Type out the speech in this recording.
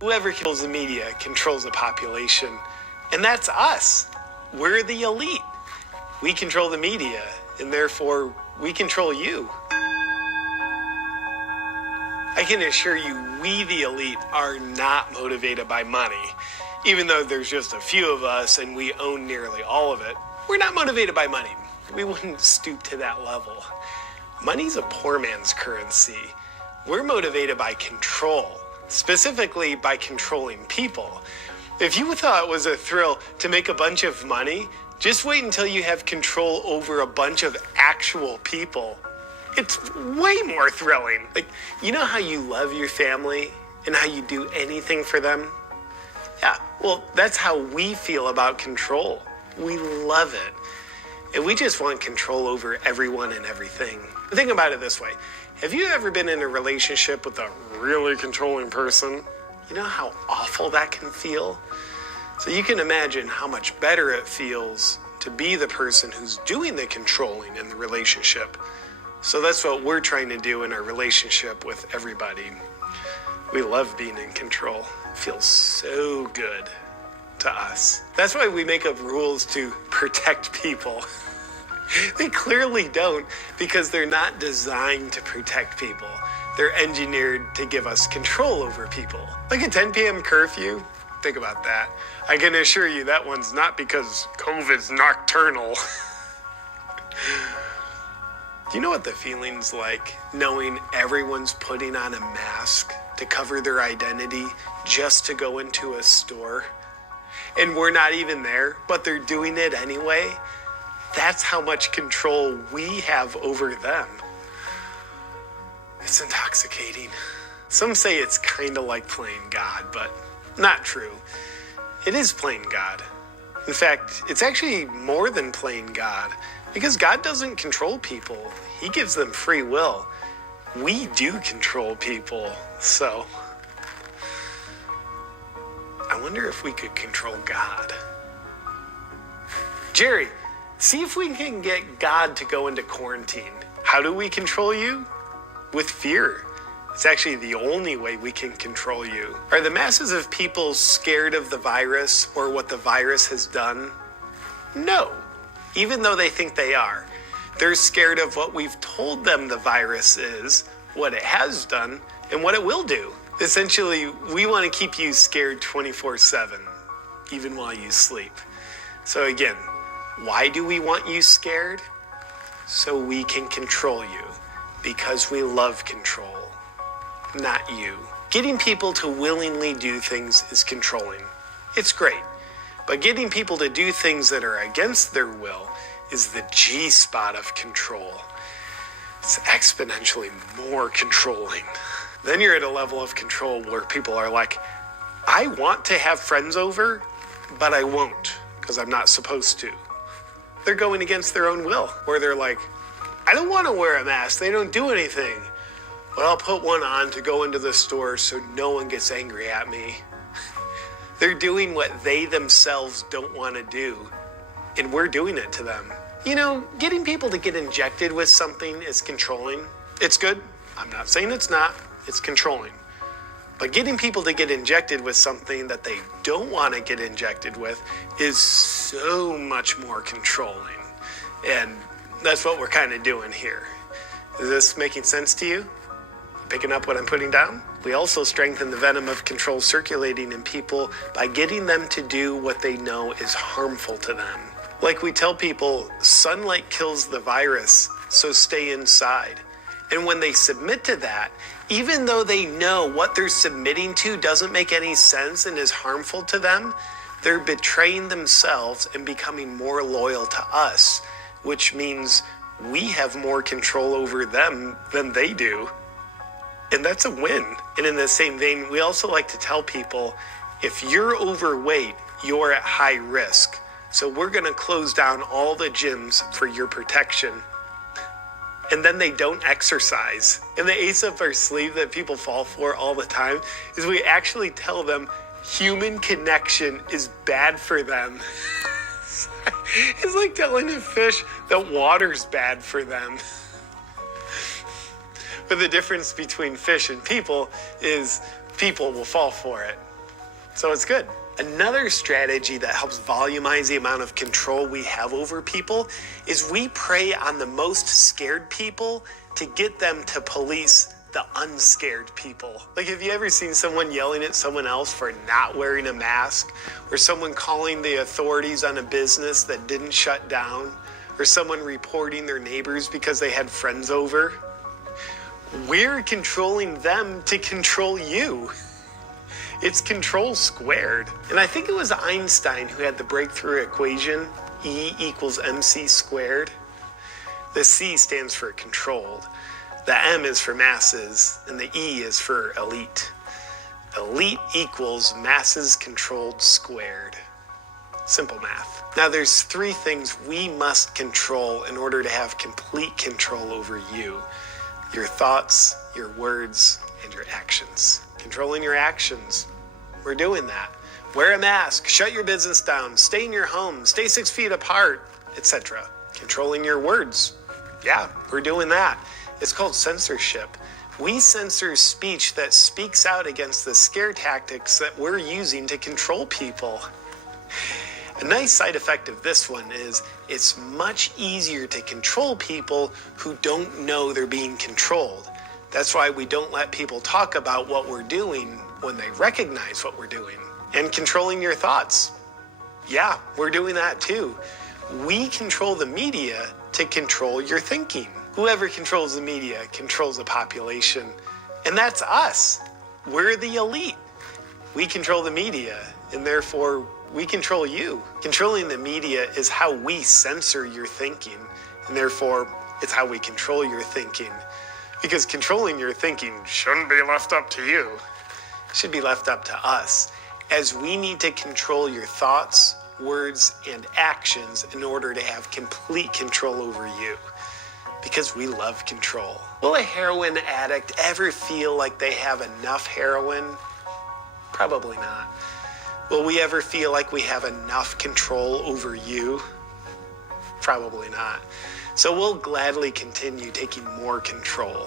Whoever controls the media controls the population, and that's us. We're the elite. We control the media, and therefore we control you. I can assure you, we the elite are not motivated by money. Even though there's just a few of us and we own nearly all of it, we're not motivated by money. We wouldn't stoop to that level. Money's a poor man's currency. We're motivated by control, specifically by controlling people. If you thought it was a thrill to make a bunch of money, just wait until you have control over a bunch of actual people. It's way more thrilling. Like, you know how you love your family and how you do anything for them? Yeah, well, that's how we feel about control. We love it. And we just want control over everyone and everything. Think about it this way. Have you ever been in a relationship with a really controlling person? You know how awful that can feel? So you can imagine how much better it feels to be the person who's doing the controlling in the relationship. So that's what we're trying to do in our relationship with everybody. We love being in control. It feels so good to us. That's why we make up rules to protect people. They clearly don't, because they're not designed to protect people. They're engineered to give us control over people. Like a 10 p.m. curfew, think about that. I can assure you that one's not because COVID's nocturnal. Do you know what the feeling's like knowing everyone's putting on a mask to cover their identity just to go into a store? And we're not even there, but they're doing it anyway? That's how much control we have over them. It's intoxicating. Some say it's kind of like playing God, but not true. It is playing God. In fact, it's actually more than playing God, because God doesn't control people. He gives them free will. We do control people, so I wonder if we could control God. Jerry, see if we can get God to go into quarantine. How do we control you? With fear. It's actually the only way we can control you. Are the masses of people scared of the virus or what the virus has done? No, even though they think they are. They're scared of what we've told them the virus is, what it has done, and what it will do. Essentially, we want to keep you scared 24/7, even while you sleep. So again, why do we want you scared? So we can control you, because we love control, not you. Getting people to willingly do things is controlling. It's great, but getting people to do things that are against their will is the G spot of control. It's exponentially more controlling. Then you're at a level of control where people are like, I want to have friends over, but I won't because I'm not supposed to. They're going against their own will. Or they're like, I don't want to wear a mask. They don't do anything. But I'll put one on to go into the store so no one gets angry at me. They're doing what they themselves don't want to do, and we're doing it to them. You know, getting people to get injected with something is controlling. It's good. I'm not saying it's not. It's controlling. But getting people to get injected with something that they don't want to get injected with is so much more controlling. And that's what we're kind of doing here. Is this making sense to you? Picking up what I'm putting down? We also strengthen the venom of control circulating in people by getting them to do what they know is harmful to them. Like we tell people, sunlight kills the virus, so stay inside. And when they submit to that, even though they know what they're submitting to doesn't make any sense and is harmful to them, they're betraying themselves and becoming more loyal to us, which means we have more control over them than they do. And that's a win. And in the same vein, we also like to tell people, if you're overweight, you're at high risk. So we're going to close down all the gyms for your protection. And then they don't exercise. And the ace up our sleeve that people fall for all the time is we actually tell them human connection is bad for them. It's like telling a fish that water's bad for them. But the difference between fish and people is people will fall for it. So it's good. Another strategy that helps volumize the amount of control we have over people is we prey on the most scared people to get them to police the unscared people. Like, have you ever seen someone yelling at someone else for not wearing a mask? Or someone calling the authorities on a business that didn't shut down? Or someone reporting their neighbors because they had friends over? We're controlling them to control you. It's control squared. And I think it was Einstein who had the breakthrough equation, E equals mc squared. The C stands for controlled, the M is for masses, and the E is for elite. Elite equals masses controlled squared. Simple math. Now there's 3 things we must control in order to have complete control over you. Your thoughts, your words, and your actions. Controlling your actions. We're doing that. Wear a mask, shut your business down, stay in your home, stay 6 feet apart, etc. Controlling your words. Yeah, we're doing that. It's called censorship. We censor speech that speaks out against the scare tactics that we're using to control people. A nice side effect of this one is it's much easier to control people who don't know they're being controlled. That's why we don't let people talk about what we're doing when they recognize what we're doing. And controlling your thoughts. Yeah, we're doing that too. We control the media to control your thinking. Whoever controls the media controls the population. And that's us. We're the elite. We control the media, and therefore we control you. Controlling the media is how we censor your thinking, and therefore it's how we control your thinking. Because controlling your thinking shouldn't be left up to you. It should be left up to us, as we need to control your thoughts, words, and actions in order to have complete control over you. Because we love control. Will a heroin addict ever feel like they have enough heroin? Probably not. Will we ever feel like we have enough control over you? Probably not. So we'll gladly continue taking more control.